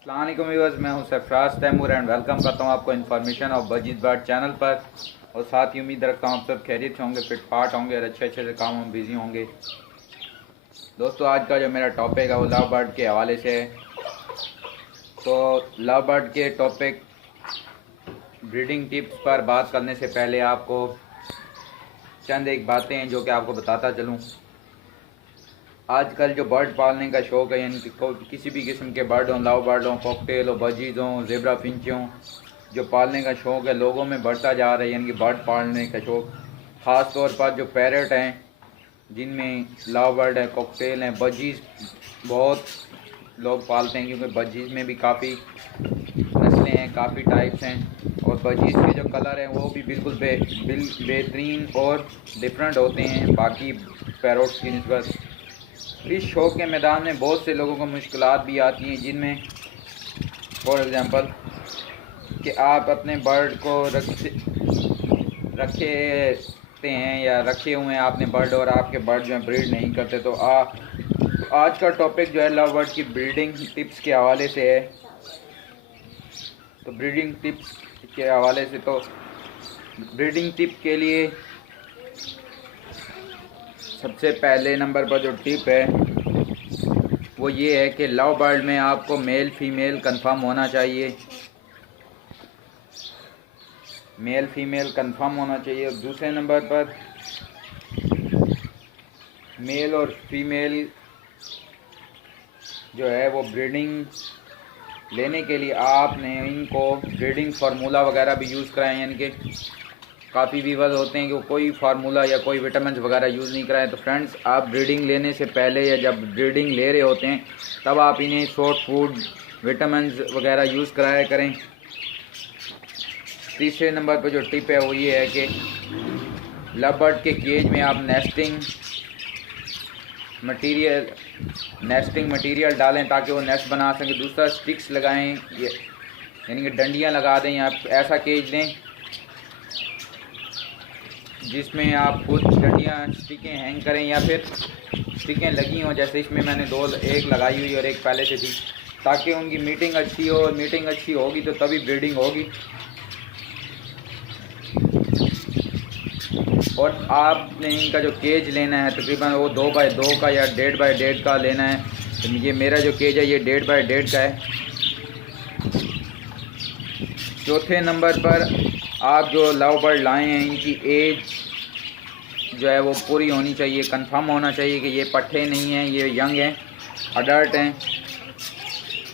अस्सलाम वालेकुम व्यूअर्स, मैं हूं सरफराज तैमूर एंड वेलकम करता हूं आपको इन्फॉर्मेशन और बजीज बर्ड चैनल पर। और साथ ही उम्मीद रखता हूं आप सब खैरियत से होंगे, फिट फाट होंगे और अच्छे अच्छे से काम में बिजी होंगे। दोस्तों, आज का जो मेरा टॉपिक है वो लव बर्ड के हवाले से है। तो लव बर्ड के टॉपिक ब्रीडिंग टिप्स पर बात करने से पहले आपको चंद एक बातें हैं जो कि आपको बताता चलूँ। आजकल जो बर्ड पालने का शौक़ है, यानी कि किसी भी किस्म के बर्ड हों, लव बर्ड हों, कॉकटेल हो, बजीज हों, ज़ेब्रा फिंच हों, जो पालने का शौक़ है लोगों में बढ़ता जा रहा है। यानी कि बर्ड पालने का शौक़ ख़ास तौर पर जो पैरट हैं, जिनमें लव बर्ड है, कॉकटेल हैं, बजीज बहुत लोग पालते हैं, क्योंकि बजीज में भी काफ़ी नस्लें हैं, काफ़ी टाइप्स हैं। और बजीज के जो कलर हैं वो भी बिल्कुल बेहतरीन और डिफरेंट होते हैं बाकी पैरोट्स की निस्बत। इस शौक़ के मैदान में बहुत से लोगों को मुश्किलात भी आती हैं, जिनमें फॉर एग्ज़ाम्पल कि आप अपने बर्ड को रखते हैं या रखे हुए हैं आपने बर्ड, और आपके बर्ड जो है ब्रीड नहीं करते। तो आज का टॉपिक जो है लव बर्ड की ब्रीडिंग टिप्स के हवाले से है। तो ब्रीडिंग टिप्स के हवाले से तो ब्रीडिंग टिप के लिए सबसे पहले नंबर पर जो टिप है वो ये है कि लव बर्ड में आपको मेल फीमेल कंफर्म होना चाहिए। मेल फीमेल कंफर्म होना चाहिए। और दूसरे नंबर पर मेल और फीमेल जो है वो ब्रीडिंग लेने के लिए आपने इनको ब्रीडिंग फार्मूला वगैरह भी यूज़ कराएं। यानी कि काफ़ी व्यूअर्स होते हैं कि वो कोई फार्मूला या कोई विटामिन वगैरह यूज़ नहीं कराएं। तो फ्रेंड्स, आप ब्रीडिंग लेने से पहले या जब ब्रीडिंग ले रहे होते हैं तब आप इन्हें सॉफ्ट फूड विटामिन वगैरह यूज़ कराया करें। तीसरे नंबर पर जो टिप है वो ये है कि लव बर्ड के केज में आप नेस्टिंग मटेरियल डालें ताकि वो नेस्ट बना सकें। दूसरा, स्टिक्स लगाएं, यानी कि डंडियाँ लगा दें, या ऐसा केज लें जिसमें आप कुछ डंडियाँ स्टिकें हैंग करें या फिर स्टिकें लगी हों, जैसे इसमें मैंने एक लगाई हुई और एक पहले से थी, ताकि उनकी मीटिंग अच्छी हो। और मीटिंग अच्छी होगी तो तभी ब्रीडिंग होगी। और आपने इनका जो केज लेना है तकरीबन वो 2 बाय 2 का या 1.5 बाय 1.5 का लेना है। तो ये मेरा जो केज है ये 1.5 बाय 1.5 का है। चौथे नंबर पर आप जो लव बर्ड लाए हैं इनकी एज जो है वो पूरी होनी चाहिए, कंफर्म होना चाहिए कि ये पट्ठे नहीं हैं, ये यंग हैं, अडल्ट हैं।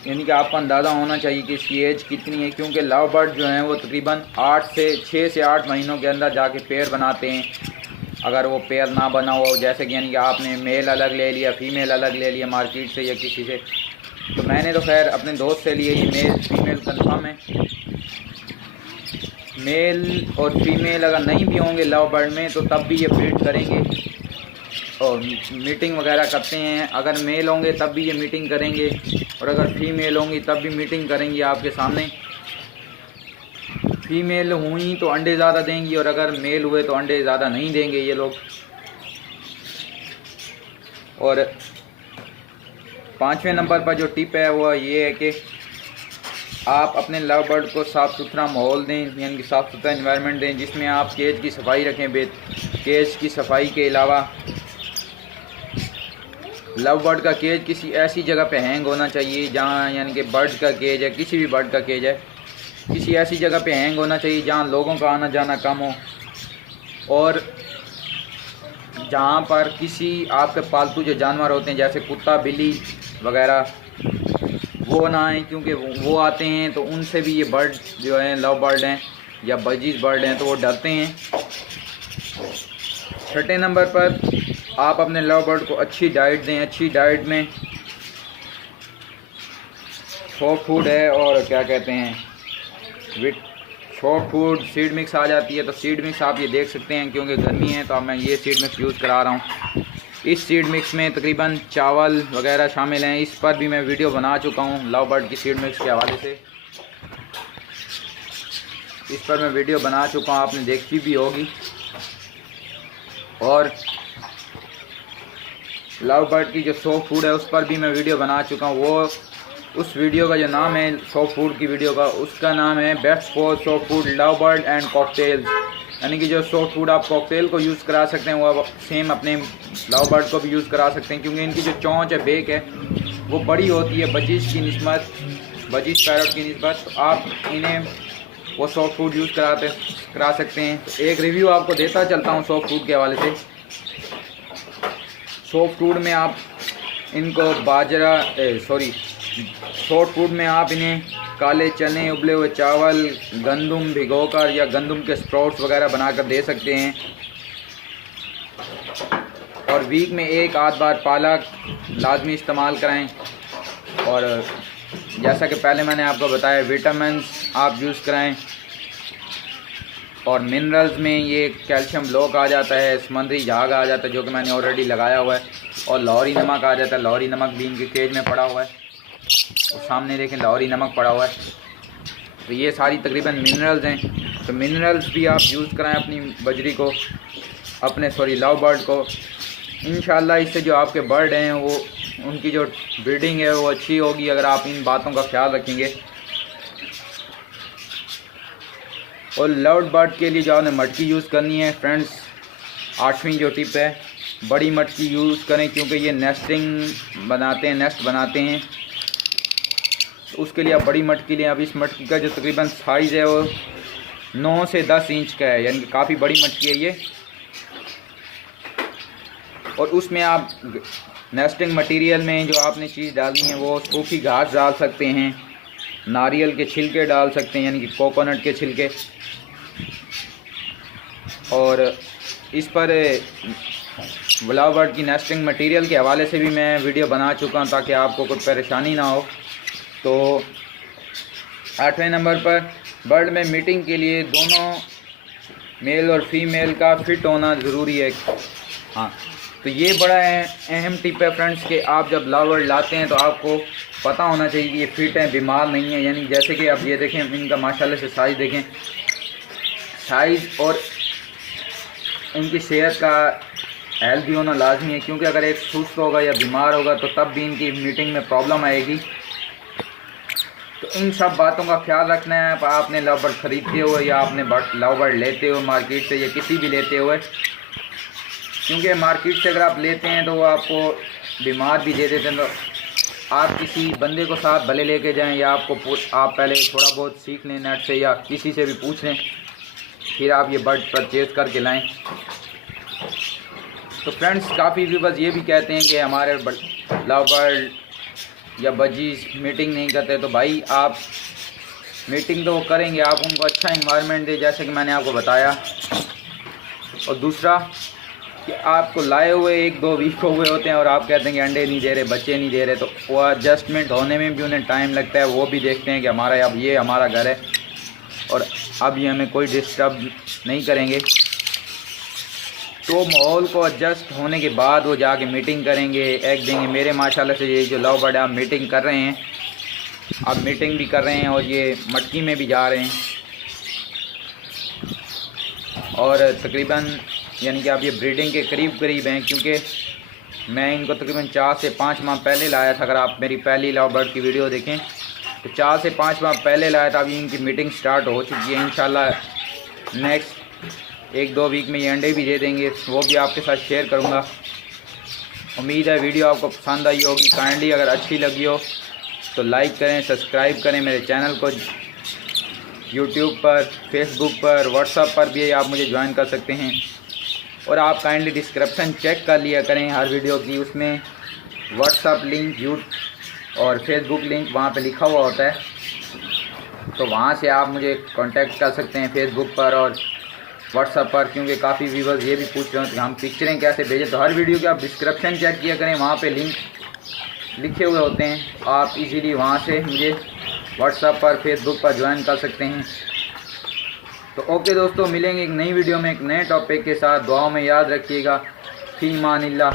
यानी कि आपको अंदाज़ा होना चाहिए कि इसकी एज कितनी है, क्योंकि लव बर्ड जो हैं वो तकरीबन 6 से 8 महीनों के अंदर जाके पेयर बनाते हैं। अगर वो पेयर ना बना हो, जैसे कि यानी कि आपने मेल अलग ले लिया, फीमेल अलग ले लिया मार्केट से या किसी से, तो मैंने तो खैर अपने दोस्त से लिए, ये मेल फीमेल कंफर्म है। मेल और फीमेल अगर नहीं भी होंगे लव बर्ड में तो तब भी ये ब्रीड करेंगे और मीटिंग वगैरह करते हैं। अगर मेल होंगे तब भी ये मीटिंग करेंगे, और अगर फीमेल होंगी तब भी मीटिंग करेंगी आपके सामने। फीमेल हुई तो अंडे ज़्यादा देंगी, और अगर मेल हुए तो अंडे ज़्यादा नहीं देंगे ये लोग। और 5वें नंबर पर जो टिप है वो ये है कि आप अपने लव बर्ड को साफ़ सुथरा माहौल दें, यानी कि साफ़ सुथरा इन्वायरमेंट दें, जिसमें आप केज की सफाई रखें। केज की सफाई के अलावा लव बर्ड का केज किसी ऐसी जगह पे हैंग होना चाहिए जहाँ, यानी कि बर्ड का केज है, किसी भी बर्ड का केज है, किसी ऐसी जगह पे हैंग होना चाहिए जहाँ लोगों का आना जाना कम हो, और जहाँ पर किसी आपके पालतू जो जानवर होते हैं जैसे कुत्ता बिल्ली वगैरह वो ना आए, क्योंकि वो आते हैं तो उनसे भी ये बर्ड जो है लव बर्ड हैं या बजीज बर्ड हैं तो वो डरते हैं। 6ठे नंबर पर आप अपने लव बर्ड को अच्छी डाइट दें। अच्छी डाइट में सॉफ्ट फूड है और क्या कहते हैं सॉफ्ट फूड, सीड मिक्स आ जाती है। तो सीड मिक्स आप ये देख सकते हैं, क्योंकि गर्मी है तो अब मैं ये सीड मिक्स यूज़ करा रहा हूँ। इस सीड मिक्स में तकरीबन चावल वगैरह शामिल हैं। इस पर भी मैं वीडियो बना चुका हूँ लव बर्ड की सीड मिक्स के हवाले से। इस पर मैं वीडियो बना चुका हूँ, आपने देखी भी होगी। और लव बर्ड की जो सॉफ्ट फूड है उस पर भी मैं वीडियो बना चुका हूँ। वो उस वीडियो का जो नाम है सॉफ्ट फूड की वीडियो का, उसका नाम है best for soft food love bird and cocktails. यानी कि जो सॉफ्ट फूड आप कॉकटेल को यूज़ करा सकते हैं वो आप सेम अपने लव बर्ड को भी यूज़ करा सकते हैं, क्योंकि इनकी जो चोंच है, बेक है, वो बड़ी होती है बजीज की निस्बत, बजीज पैरट की निस्बत। तो आप इन्हें वो सॉफ्ट फूड यूज़ करा सकते हैं। तो एक रिव्यू आपको देता चलता हूँ सॉफ्ट फूड के हवाले से। सॉफ्ट फूड में आप इनको सॉफ्ट फूड में आप इन्हें काले चने, उबले हुए चावल, गंदम भिगोकर या गंदम के स्प्राउट्स वगैरह बनाकर दे सकते हैं। और वीक में एक आध बार पालक लाजमी इस्तेमाल कराएं। और जैसा कि पहले मैंने आपको बताया, विटामिन्स आप यूज़ कराएं। और मिनरल्स में ये कैल्शियम ब्लॉक आ जाता है, समुद्री झाग आ जाता है, जो कि मैंने ऑलरेडी लगाया हुआ है। और लाहौरी नमक आ जाता है, लाहौरी नमक भी इनके केज में पड़ा हुआ है, और सामने देखें लाहौरी नमक पड़ा हुआ है। तो ये सारी तकरीबन मिनरल्स हैं। तो मिनरल्स भी आप यूज़ कराएं अपनी बजरी को, अपने लव बर्ड को। इंशाल्लाह इससे जो आपके बर्ड हैं वो, उनकी जो ब्रीडिंग है वो अच्छी होगी, अगर आप इन बातों का ख्याल रखेंगे। और लव बर्ड के लिए जो आपने मटकी यूज़ करनी है फ्रेंड्स, 8वीं जो टिप है, बड़ी मटकी यूज़ करें, क्योंकि ये नेस्ट बनाते हैं। तो उसके लिए आप बड़ी मटकी लें। अब इस मटकी का जो तकरीबन साइज़ है वो 9 से 10 इंच का है, यानी कि काफ़ी बड़ी मटकी है ये। और उसमें आप नेस्टिंग मटेरियल में जो आपने चीज़ डालनी है वो सूखी घास डाल सकते हैं, नारियल के छिलके डाल सकते हैं, यानी कि कोकोनट के छिलके। और इस पर लव बर्ड की नेस्टिंग मटेरियल के हवाले से भी मैं वीडियो बना चुका हूँ, ताकि आपको कोई परेशानी ना हो। तो 8वें नंबर पर बर्ड में मीटिंग के लिए दोनों मेल और फीमेल का फिट होना ज़रूरी है। हाँ, तो ये बड़ा अहम टिप है फ्रेंड्स कि आप जब लव बर्ड लाते हैं तो आपको पता होना चाहिए कि ये फिट है, बीमार नहीं है। यानी जैसे कि आप ये देखें, इनका माशाल्लाह से साइज़ देखें, साइज़ और इनकी सेहत का हेल्दी होना लाजमी है, क्योंकि अगर एक सुस्त होगा या बीमार होगा तो तब भी इनकी मीटिंग में प्रॉब्लम आएगी। तो इन सब बातों का ख्याल रखना है आपने लव बर्ड ख़रीदते हुए या आपने लव बर्ड लेते हुए मार्केट से या किसी भी लेते हुए, क्योंकि मार्केट से अगर आप लेते हैं तो वो आपको बीमार भी दे देते हैं। तो आप किसी बंदे को साथ भले लेके जाएं, या आप पहले थोड़ा बहुत सीख लें नेट से या किसी से भी पूछ लें, फिर आप ये बर्ड परचेज़ करके लाएं। तो फ्रेंड्स, काफ़ी व्यूअर्स ये भी कहते हैं कि हमारे लव बर्ड या बजीज मीटिंग नहीं करते। तो भाई आप मीटिंग तो करेंगे, आप उनको अच्छा इन्वायरमेंट दें, जैसे कि मैंने आपको बताया। और दूसरा कि आपको लाए हुए 1-2 वीक हो गए होते हैं और आप कहते हैं कि अंडे नहीं दे रहे, बच्चे नहीं दे रहे, तो वो एडजस्टमेंट होने में भी उन्हें टाइम लगता है। वो भी देखते हैं कि हमारा अब ये हमारा घर है और अब ये हमें कोई डिस्टर्ब नहीं करेंगे। तो माहौल को एडजस्ट होने के बाद वो जाके मीटिंग करेंगे, एग देंगे। मेरे माशाल्लाह से ये जो लव बर्ड है, आप मीटिंग कर रहे हैं, आप मीटिंग भी कर रहे हैं और ये मटकी में भी जा रहे हैं। और तकरीबन यानी कि आप ये ब्रीडिंग के करीब हैं, क्योंकि मैं इनको तकरीबन 4 से 5 माह पहले लाया था। अगर आप मेरी पहली लव बर्ड की वीडियो देखें तो 4 से 5 माह पहले लाया था। अभी इनकी मीटिंग स्टार्ट हो चुकी है। इंशाल्लाह नेक्स्ट 1-2 वीक में ये अंडे भी दे देंगे, वो भी आपके साथ शेयर करूँगा। उम्मीद है वीडियो आपको पसंद आई होगी। काइंडली अगर अच्छी लगी हो तो लाइक करें, सब्सक्राइब करें मेरे चैनल को। यूट्यूब पर, फेसबुक पर, व्हाट्सएप पर भी आप मुझे ज्वाइन कर सकते हैं। और आप काइंडली डिस्क्रिप्शन चेक कर लिया करें हर वीडियो की, उसमें व्हाट्सएप लिंक और फेसबुक लिंक वहाँ पे लिखा हुआ होता है। तो वहाँ से आप मुझे कांटेक्ट कर सकते हैं फेसबुक पर और व्हाट्सएप पर, क्योंकि काफ़ी व्यूअर्स ये भी पूछ रहे हैं कि हम पिक्चरें कैसे भेजें। तो हर वीडियो के आप डिस्क्रिप्शन चेक किया करें, वहाँ पे लिंक लिखे हुए होते हैं। आप इजीली वहाँ से मुझे व्हाट्सएप पर, फेसबुक पर ज्वाइन कर सकते हैं। तो ओके दोस्तों, मिलेंगे एक नई वीडियो में एक नए टॉपिक के साथ। दुआओं में याद रखिएगा। फी मानिल्लाह।